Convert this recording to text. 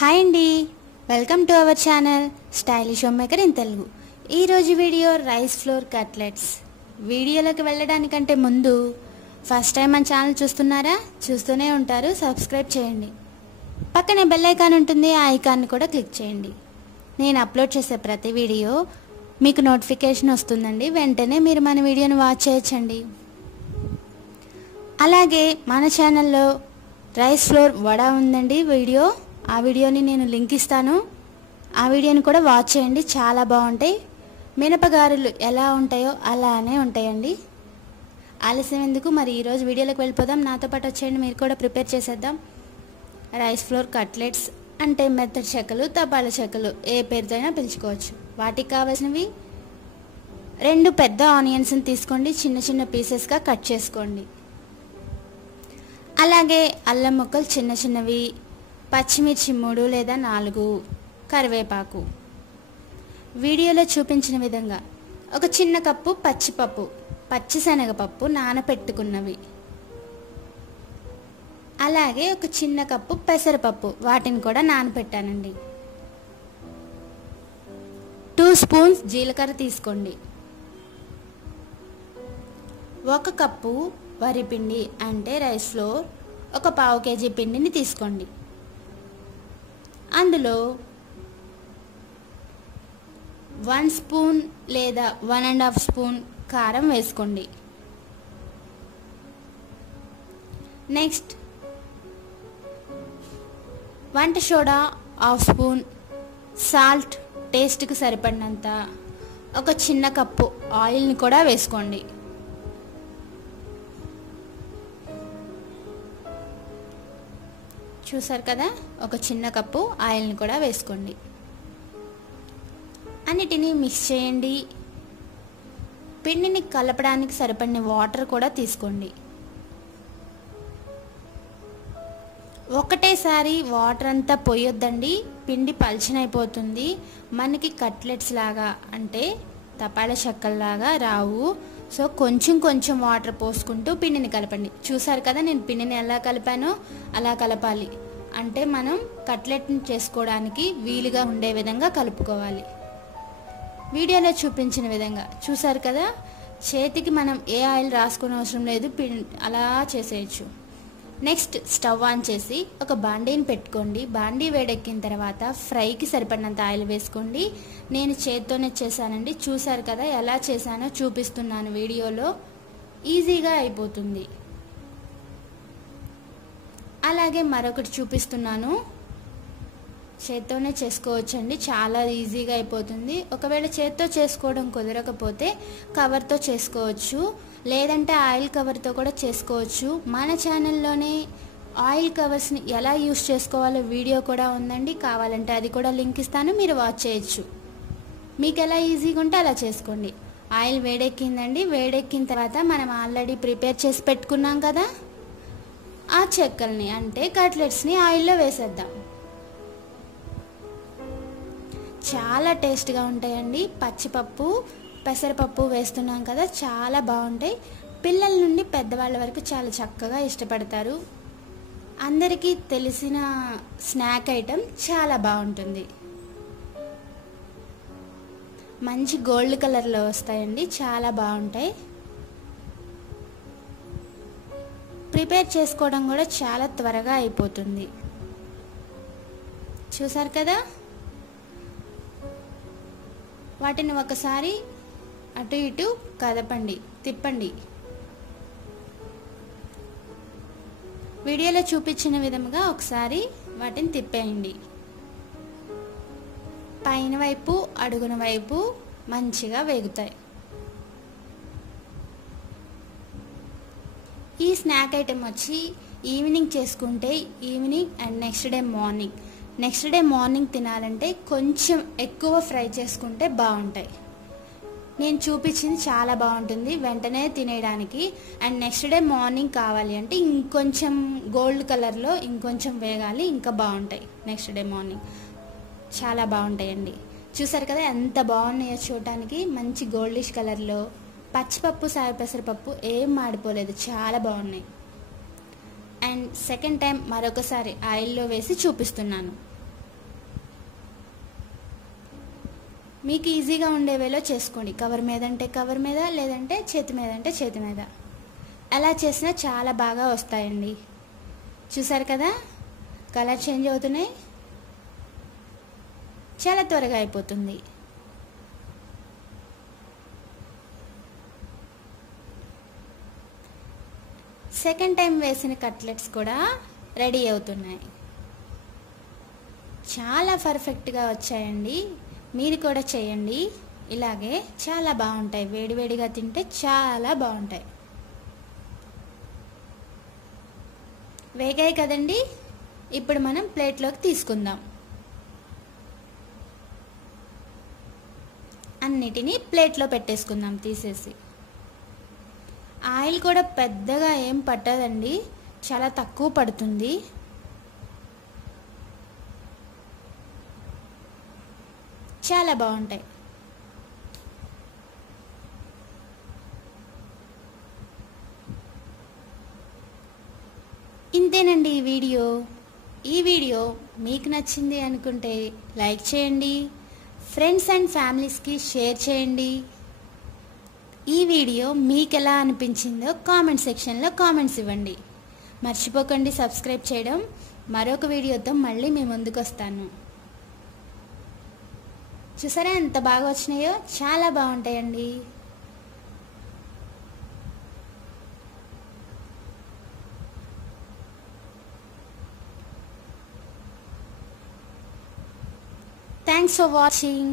Hi అండి, welcome to our channel stylish home maker in Telugu. ఈరోజు video rice flour cutlets. వీడియోలోకి వెళ్ళడానికంటే ముందు first time మన ఛానల్ చూస్తున్నారా? చూస్తూనే ఉంటారు, సబ్స్క్రైబ్ చేయండి. పక్కనే బెల్ ఐకాన్ ఉంటుంది, ఆ ఐకాన్ని కూడా క్లిక్ చేయండి. నేను అప్లోడ్ చేసే ప్రతి వీడియో మీకు నోటిఫికేషన్ వస్తుందండి. వెంటనే మీరు మన వీడియోని వాచ్ చేయొచ్చండి. అలాగే మన ఛానల్లో రైస్ ఫ్లోర్ వడ ఉందండి వీడియో. ఆ వీడియోని నేను లింక్ ఇస్తాను, ఆ వీడియోని కూడా వాచ్ చేయండి, చాలా బాగుంటాయి. మినపగారెలు ఎలా ఉంటాయో అలానే ఉంటాయండి. ఆలస్యం ఎందుకు, మరి ఈరోజు వీడియోలోకి వెళ్ళిపోదాం. నాతో పాటు వచ్చేయండి, మీరు కూడా ప్రిపేర్ చేసేద్దాం. రైస్ ఫ్లోర్ కట్లెట్స్ అంటే మెత్తటి చెక్కలు, తపాల చెక్కలు, ఏ పేరుతో అయినా పిలుచుకోవచ్చు. వాటికి కావాల్సినవి 2 పెద్ద ఆనియన్స్ని తీసుకోండి, చిన్న చిన్న పీసెస్గా కట్ చేసుకోండి. అలాగే అల్లం ముక్కలు చిన్న చిన్నవి, పచ్చిమిర్చి 3 లేదా 4, కరివేపాకు. వీడియోలో చూపించిన విధంగా ఒక చిన్న కప్పు పచ్చిపప్పు, పచ్చిశనగపప్పు నానపెట్టుకున్నవి. అలాగే ఒక చిన్న కప్పు పెసరపప్పు, వాటిని కూడా నానపెట్టానండి. 2 స్పూన్స్ జీలకర్ర తీసుకోండి. 1 కప్పు వరిపిండి అంటే రైస్ ఫ్లోర్, ఒక 1/2 కేజీ పిండిని తీసుకోండి. అందులో 1 స్పూన్ లేదా 1.5 స్పూన్ కారం వేసుకోండి. నెక్స్ట్ వంట సోడా 1/2 స్పూన్, సాల్ట్ టేస్ట్కి సరిపడినంత, ఒక చిన్న కప్పు ఆయిల్ని కూడా వేసుకోండి. చూసారు కదా, ఒక చిన్న కప్పు ఆయిల్ని కూడా వేసుకోండి. అన్నిటినీ మిక్స్ చేయండి. పిండిని కలపడానికి సరిపడిన వాటర్ కూడా తీసుకోండి. ఒకటేసారి వాటర్ అంతా పోయొద్దండి, పిండి పల్చనైపోతుంది. మనకి కట్లెట్స్ లాగా అంటే తపాల చెక్కల్లాగా రావు. సో కొంచెం కొంచెం వాటర్ పోసుకుంటూ పిండిని కలపండి. చూసారు కదా, నేను పిండిని ఎలా కలిపానో అలా కలపాలి. అంటే మనం కట్లెట్ని చేసుకోవడానికి వీలుగా ఉండే విధంగా కలుపుకోవాలి. వీడియోలో చూపించిన విధంగా చూసారు కదా, చేతికి మనం ఏ ఆయిల్ రాసుకునే అవసరం లేదు, అలా చేసేయచ్చు. నెక్స్ట్ స్టవ్ ఆన్ చేసి ఒక బాండీని పెట్టుకోండి. బాండీ వేడెక్కిన తర్వాత ఫ్రైకి సరిపడినంత ఆయిల్ వేసుకోండి. నేను చేత్తోనే చేశానండి. చూసారు కదా, ఎలా చేశానో చూపిస్తున్నాను వీడియోలో, ఈజీగా అయిపోతుంది. అలాగే మరొకటి చూపిస్తున్నాను, చేత్తోనే చేసుకోవచ్చండి, చాలా ఈజీగా అయిపోతుంది. ఒకవేళ చేత్తో చేసుకోవడం కుదరకపోతే కవర్తో చేసుకోవచ్చు, లేదంటే ఆయిల్ కవర్తో కూడా చేసుకోవచ్చు. మన ఛానల్లోనే ఆయిల్ కవర్స్ని ఎలా యూస్ చేసుకోవాలో వీడియో కూడా ఉందండి, కావాలంటే అది కూడా లింక్ ఇస్తాను, మీరు వాచ్ చేయొచ్చు. మీకు ఎలా ఈజీగా ఉంటే అలా చేసుకోండి. ఆయిల్ వేడెక్కిందండి. వేడెక్కిన తర్వాత మనం ఆల్రెడీ ప్రిపేర్ చేసి పెట్టుకున్నాం కదా, ఆ చెక్కల్ని అంటే కట్లెట్స్ని ఆయిల్లో వేసేద్దాం. చాలా టేస్ట్గా ఉంటాయండి. పచ్చిపప్పు పెసరపప్పు వేస్తున్నాం కదా, చాలా బాగుంటాయి. పిల్లల నుండి పెద్దవాళ్ళ వరకు చాలా చక్కగా ఇష్టపడతారు. అందరికీ తెలిసిన స్నాక్ ఐటెం, చాలా బాగుంటుంది. మంచి గోల్డ్ కలర్లో వస్తాయండి, చాలా బాగుంటాయి. ప్రిపేర్ చేసుకోవడం కూడా చాలా త్వరగా అయిపోతుంది. చూసారు కదా, వాటిని ఒకసారి అటు ఇటు కదపండి, తిప్పండి. వీడియోలో చూపించిన విధంగా ఒకసారి వాటిని తిప్పేయండి. పైన వైపు అడుగున వైపు మంచిగా వేగుతాయి. ఈ స్నాక్ ఐటెం వచ్చి ఈవినింగ్ చేసుకుంటే evening and next day morning తినాలంటే కొంచెం ఎక్కువ ఫ్రై చేసుకుంటే బాగుంటాయి. నేను చూపించింది చాలా బాగుంటుంది వెంటనే తినేయడానికి. అండ్ నెక్స్ట్ డే మార్నింగ్ కావాలి అంటే ఇంకొంచెం గోల్డ్ కలర్లో ఇంకొంచెం వేగాలి, ఇంకా బాగుంటాయి. నెక్స్ట్ డే మార్నింగ్ చాలా బాగుంటాయండి. చూసారు కదా ఎంత బాగున్నాయో చూడటానికి, మంచి గోల్డిష్ కలర్లో. పచ్చిపప్పు సాయి పెసరపప్పు ఏం మాడిపోలేదు, చాలా బాగున్నాయి. అండ్ సెకండ్ టైం మరొకసారి ఆయిల్లో వేసి చూపిస్తున్నాను. మీకు ఈజీగా ఉండే వేలో చేసుకోండి. కవర్ మీద అంటే కవర్ మీద, లేదంటే చేతి మీద అంటే చేతి మీద. అలా చేసినా చాలా బాగా వస్తాయండి. చూసారు కదా, కలర్ చేంజ్ అవుతున్నాయి, చాలా త్వరగా అయిపోతుంది. సెకండ్ టైం వేసిన కట్లెట్స్ కూడా రెడీ అవుతున్నాయి. చాలా పర్ఫెక్ట్గా వచ్చాయండి. మీరు కూడా చేయండి, ఇలాగే చాలా బాగుంటాయి. వేడివేడిగా తింటే చాలా బాగుంటాయి. వేగాయి కదండి, ఇప్పుడు మనం ప్లేట్లోకి తీసుకుందాం. అన్నిటినీ ప్లేట్లో పెట్టేసుకుందాం తీసేసి. ఆయిల్ కూడా పెద్దగా ఏం పట్టదండి, చాలా తక్కువ పడుతుంది. చాలా బాగుంటాయి. ఇంతేనండి ఈ వీడియో మీకు నచ్చింది అనుకుంటే లైక్ చేయండి, ఫ్రెండ్స్ అండ్ ఫ్యామిలీస్కి షేర్ చేయండి. ఈ వీడియో మీకు ఎలా అనిపించిందో కామెంట్ సెక్షన్లో కామెంట్స్ ఇవ్వండి. మర్చిపోకండి సబ్స్క్రైబ్ చేయడం. మరొక వీడియోతో మళ్ళీ మీ ముందుకు వస్తాను. చూసారా ఎంత బాగా వచ్చినాయో, చాలా బాగుంటాయండి. Thanks for watching.